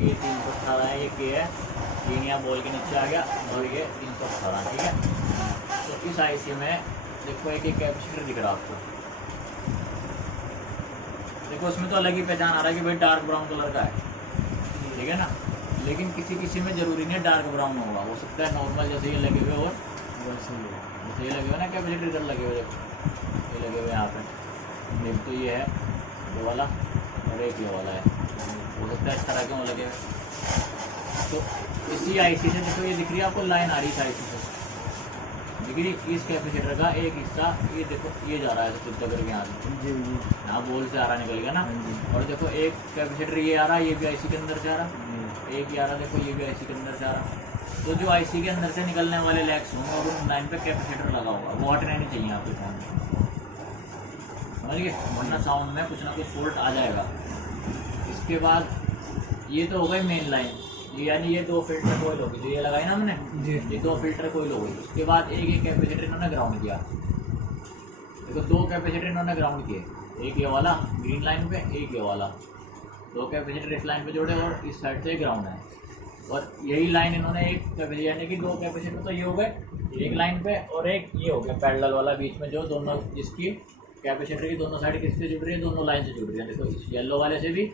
ये 318 है, एक ये है, 3 यहाँ बॉल के नीचे आ गया और ये 318, ठीक है। तो इस आईसी में देखो एक कैपेसिटर दिख रहा है आपको, देखो उसमें तो अलग ही पहचान आ रहा है कि भाई डार्क ब्राउन कलर का है, ठीक है ना। लेकिन किसी किसी में ज़रूरी नहीं है डार्क ब्राउन होगा, हो सकता है नॉर्मल जैसे ये लगे हुए और जैसे ये लगे हुए ना कैपेसिटर इधर लगे हुए, देखो ये लगे हुए यहाँ पे, एक तो ये है ये वाला और एक ये वाला है, हो सकता है इस तरह के वो लगे हुए। तो इसी आईसी से देखो ये दिख रही है आपको लाइन आ रही है आईसी से, दिख रही इस कैपेसिटर का एक हिस्सा, ये देखो ये जा रहा है सिद्ध करके यहाँ से, जी जी यहाँ बोल से आ रहा निकल गया ना। और देखो एक कैपेसिटर ये आ रहा है, ये भी आईसी के अंदर से आ रहा, एक ये आ रहा, देखो ये भी आईसी के अंदर से आ रहा। तो जो आईसी के अंदर से निकलने वाले लैग्स होंगे और उन लाइन पे कैपेसिटर लगा होगा, वो हटने नहीं चाहिए आपके फोन में, समझ गए, वरना साउंड में कुछ ना कुछ फॉल्ट आ जाएगा। इसके बाद ये तो हो गई मेन लाइन, यानी ये 2 फिल्टर कोयल होगी जो ये लगाई ना हमने, ये 2 फिल्टर कोयल हो गई। उसके बाद एक कैपेसिटर इन्होंने ग्राउंड किया, देखो 2 कैपेसिटर इन्होंने ग्राउंड किए, एक ये वाला ग्रीन लाइन पे, एक ये वाला, 2 कैपेसिटर इस लाइन पे जोड़े और इस साइड से ग्राउंड है। और यही लाइन इन्होंने एक कैपेसिटर, यानी कि 2 कैपेसिटर तो ये हो गए एक लाइन पे और एक ये हो गया पैरेलल वाला बीच में, जो दोनों जिसकी कैपेसिटर की दोनों साइड किससे जुड़ रही है, दोनों लाइन से जुड़ रही है। देखो इस येलो वाले से भी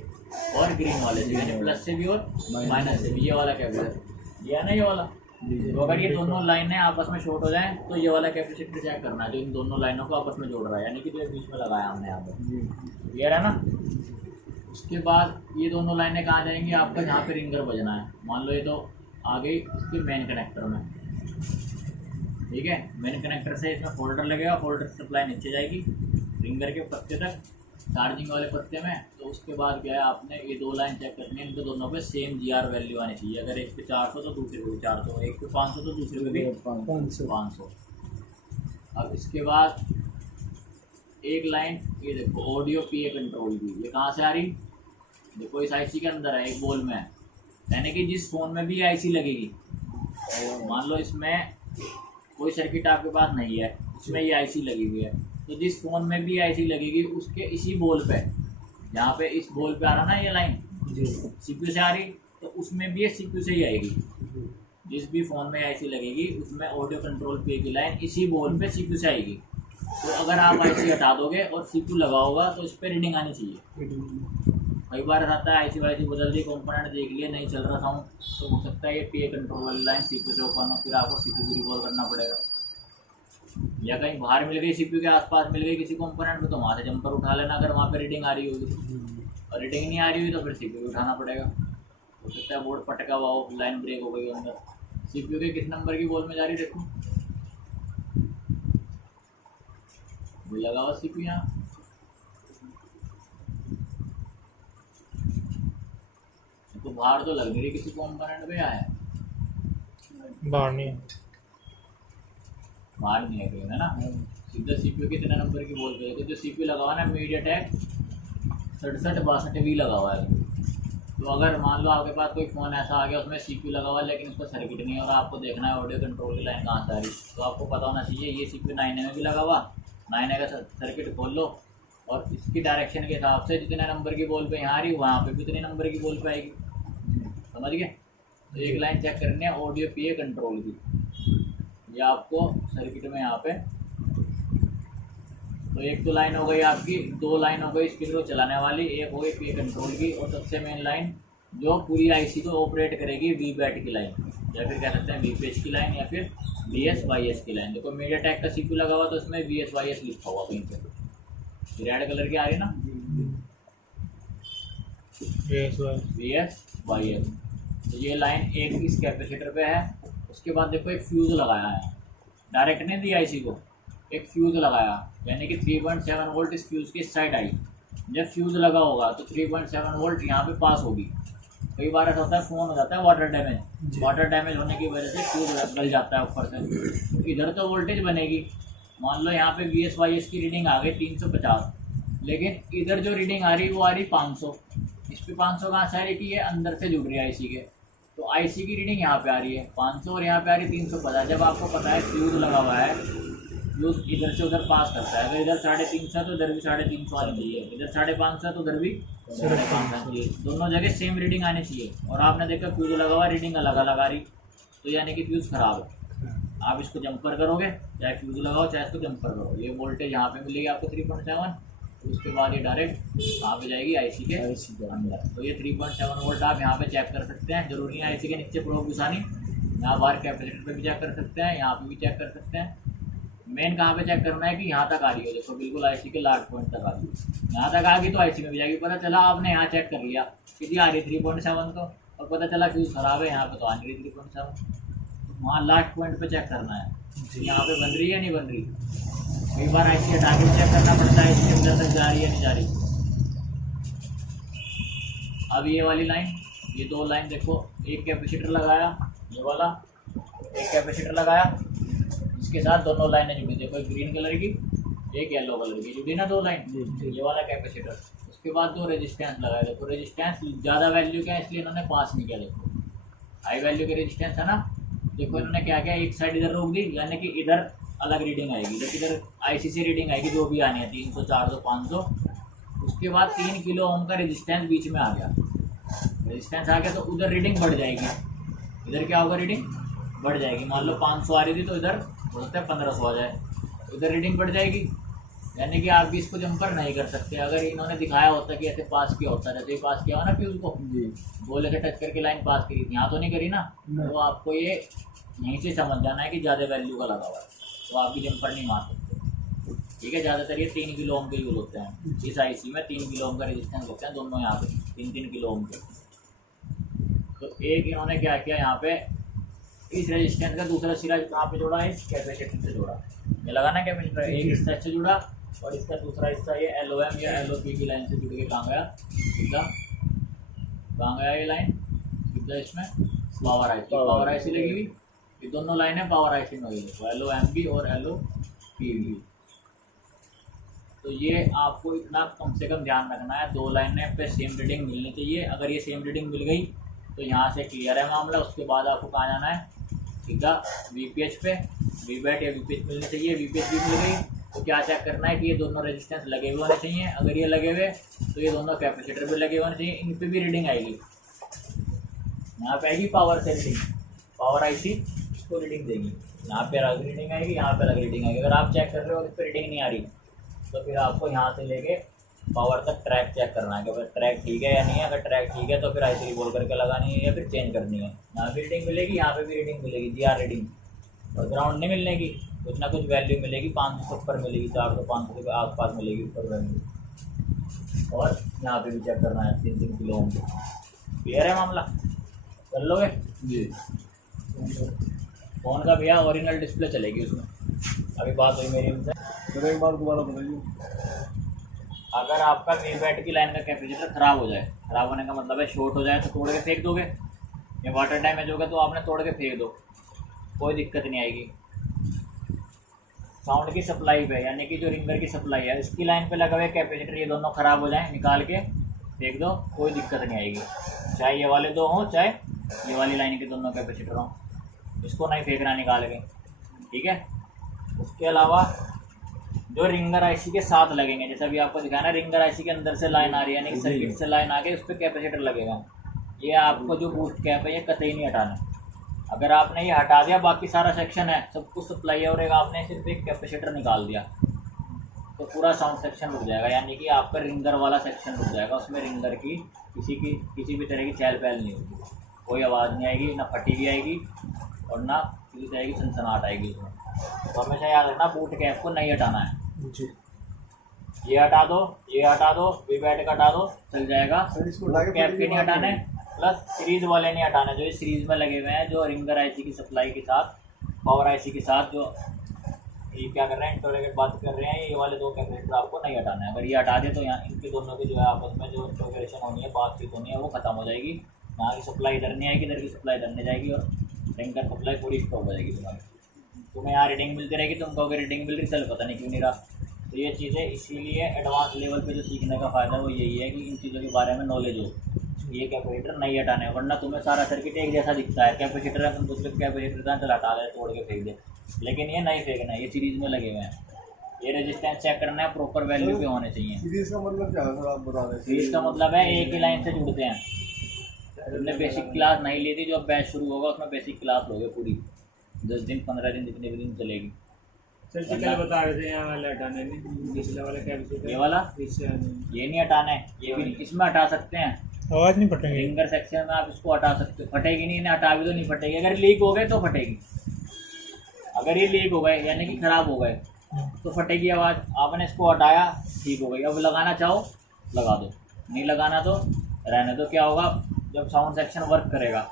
और ग्रीन वाले से, यानी प्लस से भी और माइनस से भी, ये वाला कैपेसिटर ये है ना ये वाला। तो अगर ये दोनों लाइनें आपस में शॉर्ट हो जाएं तो ये वाला कैपेसिटर चेक करना है जो इन दोनों लाइनों को आपस में जोड़ रहा है, यानी कि जो ये बीच में लगाया हमने यहाँ पर, क्लियर है ना। उसके बाद ये दोनों लाइनें कहाँ जाएंगी, आपका जहाँ पे रिंगर बजना है, मान लो ये तो आ गई इसके मेन कनेक्टर में, ठीक है। मेन कनेक्टर से इसमें फोल्डर लगेगा, फोल्डर से सप्लाई नीचे जाएगी रिंगर के पत्ते तक, चार्जिंग वाले पत्ते में। तो उसके बाद क्या है, आपने ये 2 लाइन चेक करनी है, इनको दोनों पे सेम जीआर वैल्यू आनी चाहिए। अगर एक पे 400 तो दूसरे पे भी 400, एक पे 500 तो दूसरे पे भी 500। अब इसके बाद एक लाइन ये देखो ऑडियो पीए कंट्रोल की, ये कहाँ से आ रही, देखो इस आईसी के अंदर है, एक बॉल में है, यानी कि जिस फ़ोन में भी आईसी लगेगी, मान लो इसमें कोई सर्किट आपके पास नहीं है, इसमें ये आईसी लगी हुई है, तो जिस फ़ोन में भी आईसी लगेगी उसके इसी बॉल पे, जहाँ पे इस बॉल पे आ रहा ना ये लाइन सीपीयू से आ रही, तो उसमें भी ये सीपीयू से ही आएगी। जिस भी फ़ोन में आईसी लगेगी उसमें ऑडियो कंट्रोल पे की लाइन इसी बॉल पे सीपीयू से आएगी। तो अगर आप आईसी हटा दोगे और सीपीयू लगा होगा तो इस पर रीडिंग आनी चाहिए। कई बार आता है आईसी वाईसी बदल दी, कंपोनेंट देख लिए नहीं चल रहा साउंड, तो हो सकता है ये पीए कंट्रोल वाली लाइन सीपीयू से ओपन हो, फिर आपको सीपीयू को रिकॉल करना पड़ेगा। या कहीं बाहर मिल गई सीपीयू के आसपास मिल गई किसी कंपोनेंट में, तो वहाँ से जंपर उठा लेना अगर वहाँ पे रीडिंग आ रही होगी, और रीडिंग नहीं आ रही हुई तो फिर सीपीयू उठाना पड़ेगा। हो सकता है बोर्ड पटका हुआ हो, लाइन ब्रेक हो गई अंदर। सीपीयू के किस नंबर की बॉल में जा रही देखो, वो लगा हुआ सीपीयू यहाँ, तो बाहर तो लग रही किसी कंपोनेंट पे आया, बाहर नहीं है, बाहर नहीं है कहीं, है ना। सीधा सीपीयू कितने नंबर की बोल पे, तो जो सीपीयू लगा हुआ है ना मीडियाटेक 6762 लगा हुआ है। तो अगर मान लो आपके पास कोई फ़ोन ऐसा आ गया उसमें सीपीयू लगा हुआ है लेकिन उसका सर्किट नहीं है और आपको देखना है ऑडियो कंट्रोल की लाइन कहाँ से आ रही, तो आपको पता होना चाहिए ये सीपीयू 9A में भी लगा हुआ, 9A का सर्किट खोल लो और इसकी डायरेक्शन के हिसाब से जितने नंबर की बॉल पे यहाँ आ रही वहाँ पे भी उतने नंबर की बॉल पे आएगी, समझ गए। तो एक लाइन चेक करनी है ऑडियो पीए कंट्रोल की, ये आपको सर्किट में यहाँ पे, तो एक तो लाइन हो गई आपकी, 2 लाइन हो गई स्पीकर को चलाने वाली, एक हो गई पीए कंट्रोल की, और सबसे मेन लाइन जो पूरी आईसी को ऑपरेट करेगी वीबैट की लाइन, या फिर कह सकते हैं वीपीएच की लाइन, या फिर VSYS की लाइन। देखो मीडियाटेक का सीपीयू लगा हुआ तो इसमें VSYS लिखा हुआ कहीं पे, रेड कलर की आ रही है ना VSYS। तो ये लाइन एक इस कैपेसिटर पे है। उसके बाद देखो एक फ्यूज़ लगाया है, डायरेक्ट नहीं दी आईसी को, एक फ्यूज़ लगाया, यानी कि 3.7 वोल्ट इस फ्यूज़ की साइड आई। जब फ्यूज़ लगा होगा तो 3.7 वोल्ट यहाँ पे पास होगी। कई बार ऐसा होता है फ़ोन हो जाता है वाटर डैमेज, वाटर डैमेज होने की वजह से फ्यूज़ गल जाता है ऊपर से, तो इधर तो वोल्टेज बनेगी। मान लो यहाँ पे VSYS की रीडिंग आ गई 350, लेकिन इधर जो रीडिंग आ रही वो आ रही 500। इस पर 500 कहाँ से आ रही कि ये अंदर से जुड़ रही है आईसी के, तो आईसी की रीडिंग यहाँ पे आ रही है 500 और यहाँ पे आ रही 350। जब आपको पता है फ्यूज़ लगा हुआ है, फ्यूज इधर से उधर पास करता है। अगर इधर 350 है तो इधर भी 350 आनी चाहिए, इधर 550 है तो उधर भी 550 आनी चाहिए, दोनों जगह सेम रीडिंग आनी चाहिए। और आपने देखा फ्यूज लगा हुआ रीडिंग अलग अलग आ रही, तो यानी कि फ्यूज खराब है। आप इसको जंपर करोगे, चाहे फ्यूज लगाओ चाहे इसको जंपर करो, ये वोल्टेज यहाँ पे मिलेगी आपको 3.7, उसके बाद ये डायरेक्ट यहाँ पे जाएगी आईसी के अंदर। तो ये 3.7 वोल्ट आप यहाँ पे चेक कर सकते हैं। जरूरी है आईसी के नीचे प्रोब घुसानी, यहाँ बाहर कैपेसिटर पे भी चेक कर सकते हैं, यहाँ पे भी चेक कर सकते हैं। मेन कहाँ पे चेक करना है कि यहाँ तक आ रही है, देखो बिल्कुल आईसी के लास्ट पॉइंट तक आ गई, यहाँ तक आ गई तो आईसी में भी जाएगी। पता चला आपने यहाँ चेक कर लिया कितनी आ रही 3.7 तो, और पता चला फ्यूज खराब है यहाँ पे तो आ नहीं रही 3.7, वहाँ लास्ट पॉइंट पे चेक करना है यहाँ पे बन रही है नहीं बन रही। कई बार आईसी हटा के चेक करना पड़ता है इसके अंदर तक जा रही है नहीं जा रही। अब ये वाली लाइन, ये दो लाइन देखो, एक कैपेसिटर लगाया ये वाला, एक कैपेसिटर लगाया, इसके साथ दोनों लाइनें जुड़ी, देखो एक ग्रीन कलर की एक येलो कलर की जुड़ी ना दो लाइन, ये वाला कैपेसिटर। उसके बाद दो रेजिस्टेंस लगाए, देखो रेजिस्टेंस ज़्यादा वैल्यू का है इसलिए इन्होंने पास नहीं किया, देखो हाई वैल्यू के रेजिस्टेंस है ना, देखो इन्होंने क्या किया एक साइड इधर रोक दी, यानी कि इधर अलग रीडिंग आएगी, जबकि इधर आईसी से रीडिंग आएगी जो भी आनी है 300 400 500। उसके बाद 3 किलो ओम का रेजिस्टेंस बीच में आ गया, रेजिस्टेंस आ गया तो उधर रीडिंग बढ़ जाएगी, इधर क्या होगा रीडिंग बढ़ जाएगी। मान लो 500 आ रही थी तो इधर हो सकता है 1500 आ जाए, इधर रीडिंग बढ़ जाएगी। यानी कि आप भी इसको जंपर नहीं कर सकते। अगर इन्होंने दिखाया होता कि ऐसे पास किया होता, जैसे ही पास किया हो ना फ्यूज को, गोले से टच करके लाइन पास करी, यहाँ तो नहीं करी ना, तो आपको ये यहीं से समझ जाना है कि ज़्यादा वैल्यू का लगा हुआ है, तो आप भी जंपर नहीं मार सकते। ठीक है, ज़्यादातर ये 3 किलो ओम के यूज होते हैं, इस आईसी में 3 किलो ओम का रेजिस्टेंस होते हैं दोनों यहाँ पे 3-3 किलो ओम के। तो एक इन्होंने क्या किया यहाँ पे, इस रेजिस्टेंस का दूसरा सिरा कहाँ पे जोड़ा है, इस कैपेसिटर से जोड़ा, ये लगाना कैपेसिटर, एक इस साइड से जुड़ा और इसका दूसरा हिस्सा ये LOM या LOP की लाइन से जुड़ के कहाँ गया, सीधा कहाँ गया ये लाइन, सीधा इसमें पावर आईसी लगी हुई, ये दोनों लाइनें पावर आईसी में गई, LOMB और LOPB। तो ये आपको इतना कम से कम ध्यान रखना है, दो लाइनें पे सेम रीडिंग मिलनी चाहिए। अगर ये सेम रीडिंग मिल गई तो यहाँ से क्लियर है मामला। उसके बाद आपको कहाँ जाना है, सीधा VPH पे, VBAT या VPH मिलनी चाहिए। VPH भी मिल गई तो क्या चेक करना है कि ये दोनों रेजिस्टेंस लगे हुए होने चाहिए। अगर ये लगे हुए तो ये दोनों कैपेसिटर भी लगे होने चाहिए, इन पे भी रीडिंग आएगी। यहाँ पे आएगी पावर से रीडिंग, पावर आईसी इसको रीडिंग देगी, यहाँ पे अलग रीडिंग आएगी, यहाँ पे अलग रीडिंग आएगी। अगर आप चेक कर रहे हो इस पर रीडिंग नहीं आ रही तो फिर आपको यहाँ से लेके पावर तक ट्रैक चेक करना है कि अगर ट्रैक ठीक है या नहीं है। अगर ट्रैक ठीक है तो फिर आईसी रिवॉल्व करके लगानी है या फिर चेंज करनी है। यहाँ भी रीडिंग मिलेगी, यहाँ पे भी रीडिंग मिलेगी, GR रीडिंग, और ग्राउंड नहीं मिलने की, कुछ ना कुछ वैल्यू मिलेगी, 500 ऊपर मिलेगी, 400-500 के आसपास मिलेगी ऊपर वैल्यू। और यहाँ पे भी चेक करना है 3-3 किलो ओम। क्लियर है मामला, कर लोगे जी। फ़ोन का भैया ओरिजिनल डिस्प्ले चलेगी उसमें, अभी बात हुई मेरी उनसे। तो एक बार दोबारा बताइए। अगर आपका VBAT की लाइन का कैपेसिटर ख़राब हो जाए, ख़राब होने का मतलब है शॉर्ट हो जाए, तो तोड़ के फेंक दोगे, या वाटर डैमेज होगा तो आपने तोड़ के फेंक दो, कोई दिक्कत नहीं आएगी। साउंड की सप्लाई पे, यानी कि जो रिंगर की सप्लाई है इसकी लाइन पे लगा हुआ कैपेसिटर, ये दोनों ख़राब हो जाए, निकाल के फेंक दो, कोई दिक्कत नहीं आएगी। चाहे ये वाले दो हों चाहे ये वाली लाइन के दोनों कैपेसिटर हों, इसको नहीं फेंकना निकाल के, ठीक है। उसके अलावा जो रिंगर आईसी के साथ लगेंगे, जैसा भी आपको दिखाना, रिंगर आईसी के अंदर से लाइन आ रही है, यानी कि सर्किट से लाइन आ गई, उस पर कैपेसिटर लगेगा। ये आपको जो बूस्ट कैप है ये कतई नहीं हटाना। अगर आपने ये हटा दिया, बाकी सारा सेक्शन है, सब कुछ सप्लाई हो रहेगा, आपने सिर्फ एक कैपेसिटर निकाल दिया तो पूरा साउंड सेक्शन रुक जाएगा, यानी कि आपका रिंगर वाला सेक्शन रुक जाएगा। उसमें रिंगर की किसी भी तरह की चहल पहल नहीं होगी, कोई आवाज़ नहीं आएगी, ना फटी भी आएगी और ना किसी तरह की सनसनाहट आएगी उसमें। तो हमेशा याद रखना, बूट कैप को नहीं हटाना है जी। ये हटा दो, ये हटा दो, VBAT का हटा दो, चल जाएगा। कैप के नहीं हटाने, प्लस सीरीज वाले नहीं हटाने, जो ये सीरीज में लगे हुए हैं, जो रिंगर आईसी की सप्लाई के साथ, पावर आईसी के साथ, जो ये क्या कर रहे हैं, इंटरनेट बात कर रहे हैं, ये वाले दो कैपेसिटर आपको नहीं हटाना है। अगर ये हटा दे तो यहाँ इनके दोनों की जो है आपस में जो इंटोग्रेशन होनी है, बातचीत होनी है, वो खत्म हो जाएगी। यहाँ की सप्लाई इधर नहीं आएगी, इधर की सप्लाई इधर नहीं जाएगी, और रिंगर सप्लाई पूरी स्टॉप हो जाएगी तुम्हें यहाँ रीडिंग मिलती रहेगी, तुम कहोगे रीडिंग मिल रही, चल पता नहीं क्यों नहीं रहा। तो ये चीज़ें इसीलिए एडवांस लेवल पे जो सीखने का फ़ायदा वो यही है कि इन चीज़ों के बारे में नॉलेज हो। ये कैपेसिटर नहीं हटाने हैं, वरना तुम्हें सारा सर्किट एक जैसा दिखता है। कैपेसिटर है, तुम दूसरे कैपेसिटर का चल हटा ले, तोड़ के फेंक दे, लेकिन ये नहीं फेंकना है, ये सीरीज में लगे हुए हैं। ये रेजिस्टेंस चेक करना है, प्रॉपर वैल्यू पे होने चाहिए। सीरीज का मतलब क्या है सर, आप बता रहे हैं? सीरीज का मतलब है एक ही लाइन से जुड़ते हैं। तुमने बेसिक क्लास नहीं ली थी, जो अब बैच शुरू होगा उसमें बेसिक क्लास लोगे पूरी, 10 दिन 15 दिन जितने भी दिन चलेगी। सर जी कल बता रहे थे यहाँ वाला हटाने में, पिछले वाला कैपेसिटर ये वाला ये नहीं हटाना है, ये भी इसमें हटा सकते हैं। आवाज़ नहीं फटेंगे। रिंगर सेक्शन में आप इसको हटा सकते हो, फटेगी नहीं, इन्हें हटा भी तो नहीं फटेगी। अगर लीक हो गए तो फटेगी, अगर ये लीक हो गए यानी कि ख़राब हो गए तो फटेगी आवाज़। आपने इसको हटाया, ठीक हो गई। अब लगाना चाहो लगा दो, नहीं लगाना तो रहने दो। क्या होगा जब साउंड सेक्शन वर्क करेगा,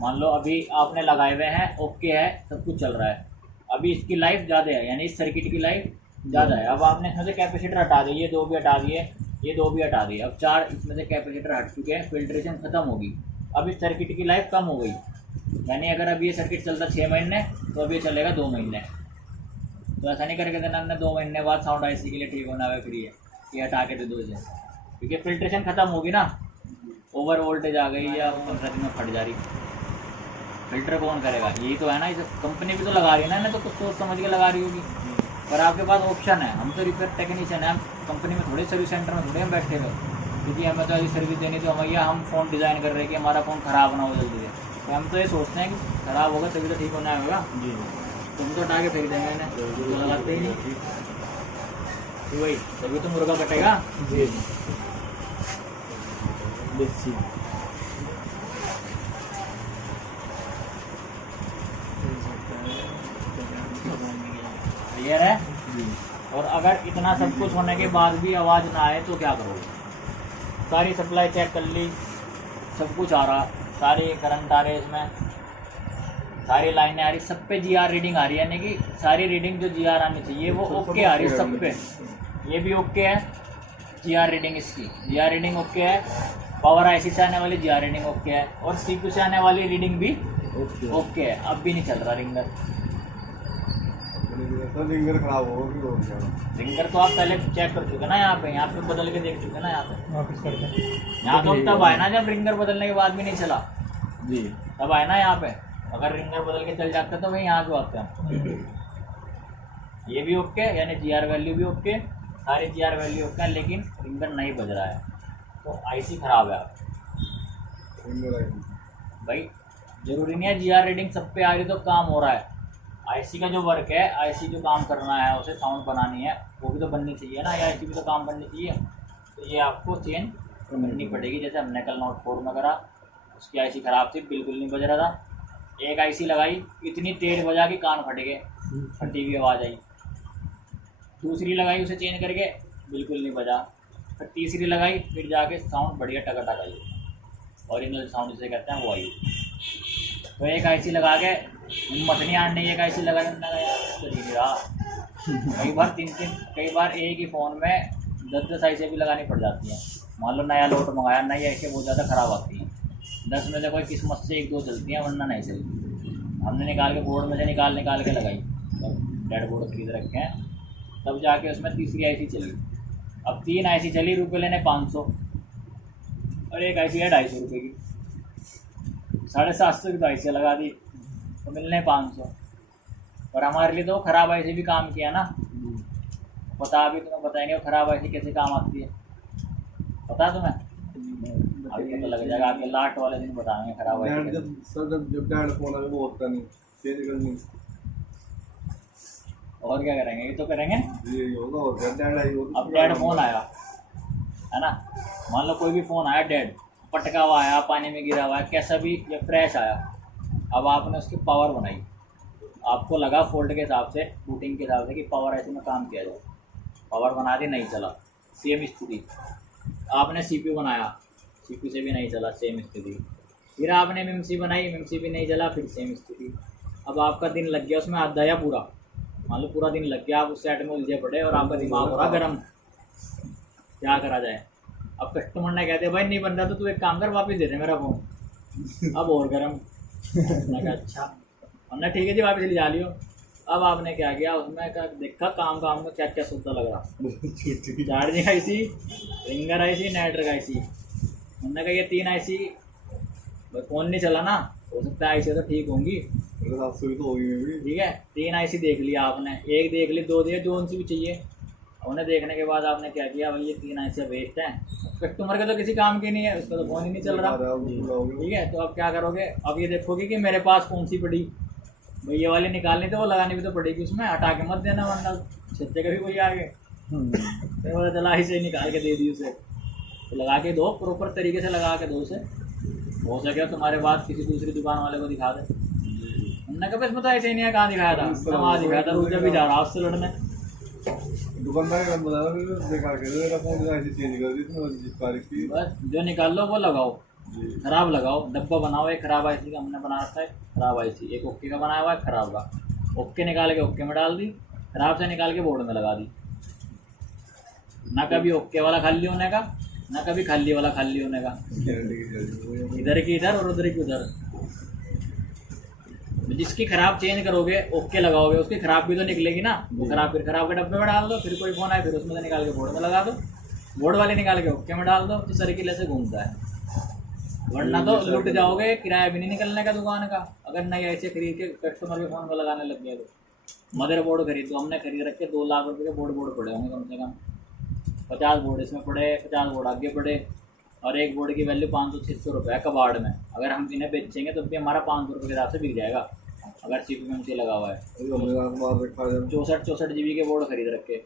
मान लो अभी आपने लगाए हुए हैं, ओके है, सब कुछ चल रहा है, अभी इसकी लाइफ ज़्यादा है, यानी इस सर्किट की लाइफ ज़्यादा है। अब आपने इसमें से कैपेसिटर हटा दिए, ये 2 भी हटा दिए, ये 2 भी हटा दिए, अब 4 इसमें से कैपेसिटर हट चुके हैं, फिल्ट्रेशन ख़त्म होगी। अब इस सर्किट की लाइफ कम हो गई, यानी अगर अब ये सर्किट चलता 6 महीने तो अब ये चलेगा 2 महीने। तो ऐसा नहीं करके देना हमने 2 महीने बाद साउंड आईसी के लिए ठीक होना है, फिर ये हटा के दे दो इसे, क्योंकि फिल्ट्रेशन ख़त्म होगी ना, ओवर वोल्टेज आ गई या 15 दिन में फट जा रही, फिल्टर कौन करेगा? यही तो है ना, इस कंपनी भी तो लगा रही है ना, इन्हें तो कुछ सोच समझ के लगा रही होगी। पर आपके पास ऑप्शन है, हम तो रिपेयर टेक्नीशियन है, हम कंपनी में थोड़े सर्विस सेंटर में थोड़े हम बैठे हुए, क्योंकि हमें तो ऐसी सर्विस देनी तो भैया हम फ़ोन डिज़ाइन कर रहे हैं कि हमारा फ़ोन ख़राब ना हो जल्दी से, तो हम तो ये सोचते हैं कि ख़राब होगा तभी तो ठीक होना होगा। जी तुम तो हटा के फेंक देंगे इन्हें, तो लगाते ही नहीं तो भाई, तभी तो मुर्गा कटेगा। जी देसी क्लियर है? जी और अगर इतना सब कुछ होने के बाद भी आवाज़ ना आए तो क्या करोगे? सारी सप्लाई चेक कर ली, सब कुछ आ रहा, सारे करंट आ रहे इसमें, सारी लाइनें आ रही, सब पे जीआर रीडिंग आ रही है, यानी कि सारी रीडिंग जो जीआर आनी चाहिए वो ओके आ रही है सब पे। ये भी ओके है, जीआर रीडिंग इसकी, जीआर रीडिंग ओके है, पावर आईसी से आने वाली जीआर रीडिंग ओके है, और सीपीयू से आने वाली रीडिंग भी ओके ओके है। अब भी नहीं चल रहा रिंगर। तो रिंगर खराब होगा फिर और क्या? रिंगर तो आप पहले चेक कर चुके ना, यहाँ पे बदल के देख चुके ना, यहाँ पे वापस कर दें। यहाँ तो तब आए ना जब रिंगर बदलने के बाद भी नहीं चला, जी तब आए ना यहाँ पे। अगर रिंगर बदल के चल जाता तो भाई यहाँ क्यों आते हैं? ये भी ओके है, यानी जीआर वैल्यू भी ओके, सारी जीआर वैल्यू ओके है, लेकिन रिंगर नहीं बज रहा है, तो आईसी खराब है। रिंगर आई भाई जरूरी नहीं है जीआर रीडिंग सब पे आ रही तो काम हो रहा है। आईसी का जो वर्क है, आईसी जो काम करना है, उसे साउंड बनानी है, वो भी तो बननी चाहिए ना, या आईसी भी तो काम बननी चाहिए। तो ये आपको चेंज करनी पड़ेगी, जैसे हमने कल नोट 4 में करा, उसकी आईसी ख़राब थी, बिल्कुल नहीं बज रहा था। एक आईसी लगाई, इतनी तेज बजा के कान फट गए, फटी हुई आवाज़ आई। दूसरी लगाई, उसे चेंज करके बिल्कुल नहीं बजा। फिर तीसरी लगाई, फिर जाके साउंड बढ़िया टका आई, ओरिजिनल साउंड जिसे कहते हैं वो आई। तो एक आईसी लगा के हिम्मत नहीं आने, एक आईसी लगा चल ही नहीं रहा। कई बार एक ही फ़ोन में 10-10 आईसी भी लगानी पड़ जाती हैं। मान लो नया लोट मंगाया, नई आईसी बहुत ज़्यादा ख़राब आती हैं, 10 में से कोई किस्मत से 1-2 चलती हैं, वरना नहीं चलती। हमने निकाल के बोर्ड में से निकाल के लगाई, तब डेड बोर्ड खरीद रखे हैं, तब जाके उसमें तीसरी आईसी चली। अब 3 आईसी चली, रुपये लेने 500, और एक आईसी है 250 रुपये की, 750 की तो आईसी लगा दी, तो मिलने 500। और हमारे लिए तो ख़राब आईसी भी काम किया ना, पता अभी तुम्हें बताएंगे वो ख़राब आईसी कैसे काम आती है, पता तुम्हें? अभी तो लग जाएगा, आपके लास्ट वाले दिन बताएंगे ख़राब आईसी कैसे। जब सर जब डैड फोन आए वो होता नहीं, चेंज करनी और क्या करेंगे, ये तो करेंगे। ये होगा, और जब डैड आई वो अब डेड फ़ोन आया है ना, मान लो कोई भी फ़ोन आया डेड, पटका हुआ आया, पानी में गिरा हुआ है, कैसा भी, या फ्रेश आया, अब आपने उसकी पावर बनाई, आपको लगा फोल्ड के हिसाब से, बूटिंग के हिसाब से कि पावर ऐसे में काम किया जाए, पावर बना दी, नहीं चला, सेम स्थिति। आपने सीपीयू बनाया, सीपीयू से भी नहीं चला, सेम स्थिति। फिर आपने एमएमसी बनाई, एमएमसी भी नहीं चला, फिर सेम स्थिति। अब आपका दिन लग गया उसमें आधा या पूरा, मान लो पूरा दिन लग गया, आप उस सेट में उलझे पड़े और आपका दिमाग हो रहा गर्म, क्या करा जाए। अब कस्टमर ने कहते भाई नहीं बन रहा, तो तू एक काम कर, वापस दे दे मेरा फ़ोन, अब और गर्म। मैं कहा अच्छा, वरना ठीक है जी वापस ले जा लियो। अब आपने क्या किया, उसमें क्या देखा, काम में क्या क्या सोचता लग रहा, charging IC, ringer IC, network IC, उन्होंने कहा ये 3 आईसी फोन नहीं चला ना, हो सकता है आईसी तो ठीक होंगी, मेरे साथ सुई तो होगी में भी। ठीक है। 3 आईसी देख लिया आपने, एक देख ली, 2 दिए, जो उनसी भी चाहिए। उन्हें देखने के बाद आपने क्या किया, भाई ये 3 आईसी वेस्ट है, कस्टमर के तो किसी काम की नहीं है, उसका तो फोन ही नहीं चल रहा, ठीक है। तो अब क्या करोगे, अब ये देखोगे कि मेरे पास कौन सी पड़ी, भाई ये वाली निकालनी तो वो लगानी भी तो पड़ेगी, उसमें हटा के मत देना वरना छत्ते कभी कोई आगे तो पता चला ऐसे निकाल के दे दी उसे। तो लगा के दो, प्रॉपर तरीके से लगा के दो उसे, हो सके तुम्हारे बाद किसी दूसरी दुकान वाले को दिखा दे। उन्होंने कहा बस पता ऐसे ही नहीं है, कहाँ दिखाया था, वहाँ दिखाया था, रोजा भी जा रहा उससे लड़ने। दुकानदार का बताया फिर देखा के मेरा फोन ऐसे चेंज कर दी तो तारीख की। बस जो निकाल लो वो लगाओ, खराब लगाओ, डब्बा बनाओ। एक खराब आईसी का हमने बना रखा है, खराब आईसी, एक ओके का बनाया हुआ है खराब का, ओके निकाल के ओके में डाल दी, खराब से निकाल के बोर्ड में लगा दी। ना कभी ओके वाला खाली होने का, ना कभी खाली वाला खाली होने का, इधर की इधर और उधर की उधर। जिसकी खराब चेंज करोगे, ओके लगाओगे, उसकी खराब भी तो निकलेगी ना, वो खराब फिर खराब के डब्बे में डाल दो, फिर कोई फोन आए फिर उसमें से निकाल के बोर्ड में लगा दो, बोर्ड वाले निकाल के ओके में डाल दो। इस तरीके से घूमता है, वरना तो लुट जाओगे, किराया भी नहीं निकलने का दुकान का। अगर नहीं ऐसे खरीद के कस्टमर के फोन को लगाने लग गए तो। मदर बोर्ड खरीद दो, हमने खरीद रखे 2 लाख रुपये के बोर्ड पड़े होंगे कम से कम, 50 बोर्ड इसमें पड़े, 50 बोर्ड आगे पड़े, और एक बोर्ड की वैल्यू 500-600 रुपये है कबाड़ में। अगर हम इन्हें बेचेंगे तो भी हमारा 500 रुपये के हिसाब से बिक जाएगा, अगर CPMC लगा हुआ है। 64 GB के बोर्ड खरीद रखे,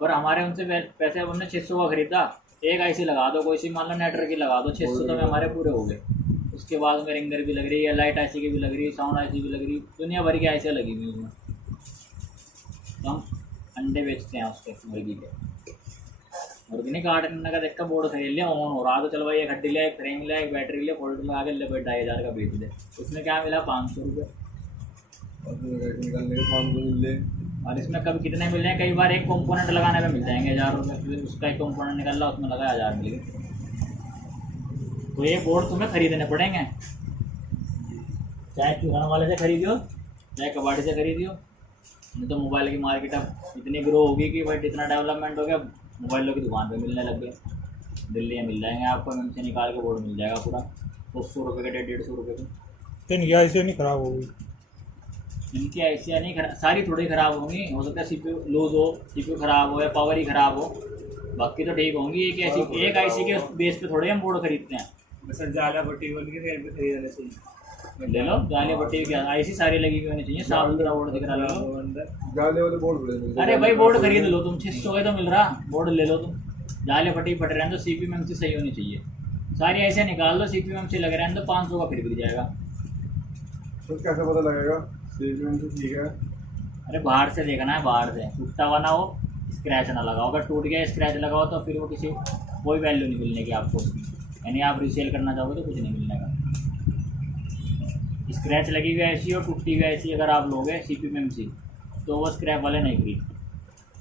पर हमारे उनसे पैसे, हमने 600 का खरीदा, एक आईसी लगा दो, कोई सी मान लो नेटवर्क की लगा दो, 600 तो में हमारे पूरे हो गए। उसके बाद में रिंगर भी लग रही है, लाइट आईसी की भी लग रही है, साउंड आईसी भी लग रही है, दुनिया भर की आईसी लगी हुई उसमें। तो हम अंडे बेचते हैं उसके मुर्गी के, मुर्गी नहीं काटने का देख का बोर्ड खरीद लिया, ऑन हो रहा तो चलो भाई एक हड्डी लिया, एक फ्रेम लिया, एक बैटरी लिया, फोल्डर लगा के ले भाई 2500 का बेच दे। उसमें क्या मिला, 500 रुपये, निकालने के 500 मिल जाए। और इसमें कभी कितने मिल जाए, कई बार एक कंपोनेंट लगाने पे मिल जाएंगे 1000 रुपये, फिर उसका एक कंपोनेंट निकल रहा उसमें लगा 1000 मिल गए। तो ये बोर्ड तुम्हें खरीदने पड़ेंगे, चाहे किराना वाले से खरीदियो, चाहे कबाड़ी से खरीदियो। नहीं तो मोबाइल की मार्केट अब इतनी ग्रो होगी कि भाई इतना डेवलपमेंट हो गया, मोबाइलों की दुकान पे मिलने लग गए। दिल्ली में मिल जाएंगे आपको, MMC निकाल के बोर्ड मिल जाएगा पूरा 100 रुपये के, 150 रुपये के। तो इनकी ऐसे नहीं खराब होगी, इनकी ऐसी नहीं खराब, सारी थोड़ी ख़राब होंगी, हो सकता है CPU लूज़ हो, CPU ख़राब हो या पावर ही ख़राब हो, बाकी तो ठीक होंगी। एक आईसी के बेस पे थोड़े हम बोर्ड खरीदते हैं। सर जाला भट्टी बोल के फिर खरीदना चाहिए, ले लो जाली पट्टी की आईसी सारी लगी हुई होनी चाहिए, साफ सुथरा बोर्ड दिख रहा ले लो। जाले वाले बोर्ड बड़े। अरे भाई बोर्ड खरीद लो तुम, 600 का तो मिल रहा, बोर्ड ले लो तुम। जाले पट्टी फट रहे हैं तो CPMC सही होनी चाहिए, सारी ऐसे निकाल दो, CPMC लग रहे हैं तो 500 का फिर बिक जाएगा। तो कैसे पता लगेगा CPMC ठीक है? अरे बाहर से देखना है, बाहर से टूटा हुआ ना हो, स्क्रैच ना लगाओ, अगर टूट गया स्क्रैच लगाओ तो फिर वो किसी कोई वैल्यू नहीं मिलने की आपको, यानी आप रीसेल करना चाहोगे तो कुछ नहीं मिलने का। स्क्रैच लगी हुई ऐसी और टूटी हुई ऐसी अगर आप लोगे CPMC तो वो स्क्रैप वाले नहीं खरीदते,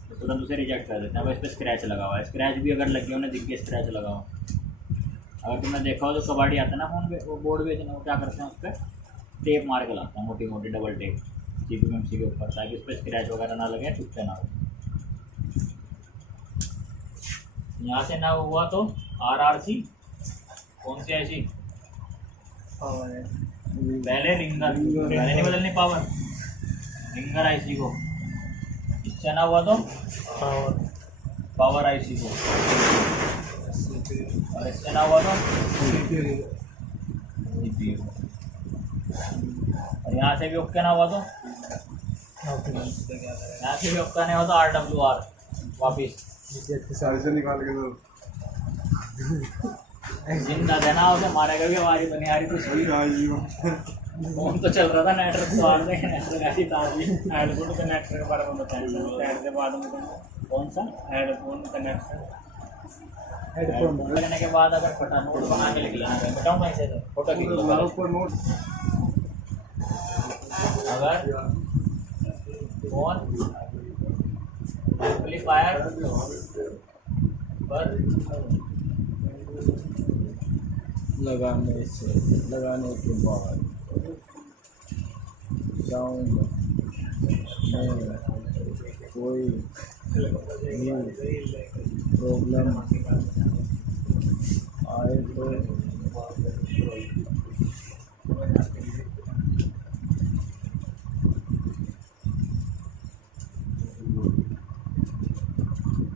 तो तुरंत उसे रिजेक्ट कर देते हैं। अब इस पर स्क्रैच लगा हुआ है, स्क्रैच भी अगर लगे उन्हें दिख गया स्क्रैच लगा हुआ। अगर तुमने देखा हो तो कबाड़ी आता है ना फोन पे, वो बोर्ड बेचने वो क्या करते हैं, उस पर टेप मार के लाते हैं, मोटी मोटी डबल टेप CPMC के ऊपर, ताकि उस पर स्क्रैच वगैरह ना लगे, टूटते ना हो। यहाँ से ना हुआ तो RRC कौन सी ऐसी, पहले रिंगर, पहले नहीं बदलनी पावर, रिंगर आईसी को, इससे ना हुआ तो पावर आईसी को, और इससे ना हुआ तो CPU, और यहाँ से भी ओके ना हुआ तो, यहाँ से भी ओके नहीं हुआ तो RWR वापिस सारे से निकाल के तो जिंदा देना उसे, मारेगा भी, हमारी तो नहीं आ रही तो सही। फोन तो चल रहा था, नेटवर्क तो आ रहे हैं, नेटवर्क ऐसी तार भी हेडफोन कनेक्टर के बारे में बताएं सर, के बाद में कौन सा हेडफोन कनेक्टर, हेडफोन लगने के बाद अगर फटा नोट बना के लिख लेना है, बताऊँ मैं इसे, फोटो खींच लो ऊपर नोट। अगर फोन एम्पलीफायर पर लगाने के बाद साउंड में कोई प्रॉब्लम आए तो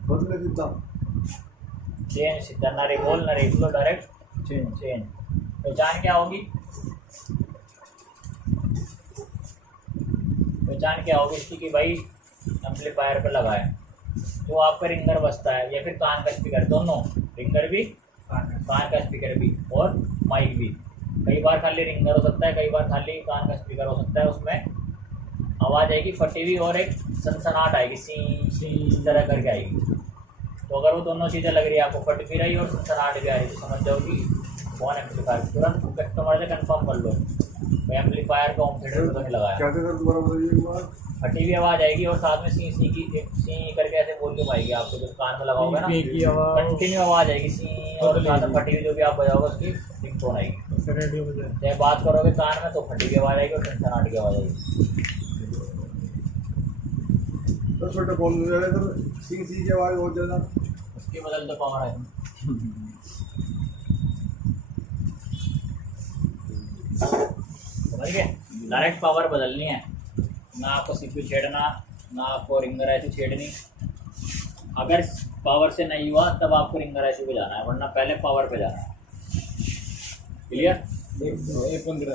बदले सीधा चेंज सीधा, ना रिवॉल्व ना रिफ्लो, डायरेक्ट चेंज। पहचान क्या होगी? पहचान क्या होगी इसकी कि भाई एम्पलीफायर पे लगा है तो आपका रिंगर बजता है या फिर कान का स्पीकर, दोनों, रिंगर भी कान का स्पीकर भी और माइक भी। कई बार खाली रिंगर हो सकता है, कई बार खाली कान का स्पीकर हो सकता है। उसमें आवाज़ आएगी फटी हुई और एक सनसनाहट आएगी, सी सी इस तरह करके आएगी। तो अगर वो दोनों चीज़ें लग रही है आपको, फट भी रही और सनसनाहट भी आ रही, तो समझ जाओ कि कौन एम्पलीफायर। तुरंत कस्टमर से कंफर्म कर लो भाई एम्पलीफायर को होम थिएटर में तो नहीं लगाया। क्या कर दोबारा बताइए एक बार। फटी हुई आवाज़ आएगी और साथ में सी सी की सी करके ऐसे वॉल्यूम आएगी आपको, जो कान में लगाओगे ना कंटिन्यू आवाज़ आएगी सी, और साथ में फटी हुई जो भी आप बजाओगे उसकी रिंगटोन आएगी। रेडियो बजा चाहे बात करोगे कान में तो फटी हुई आवाज़ आएगी और सनसनाहट की आवाज़ आएगी। तो छोटे फोन में रहे तो सी की आवाज़ बहुत ज़्यादा। उसकी बदल तो पावर है। समझ गए? डायरेक्ट पावर बदलनी है, ना आपको सीपीयू छेड़ना, ना आपको रिंगर ऐसी छेड़नी। अगर पावर से नहीं हुआ तब आपको रिंगर ऐसी पे जाना है, वरना पहले पावर पे जाना है। क्लियर? एक 15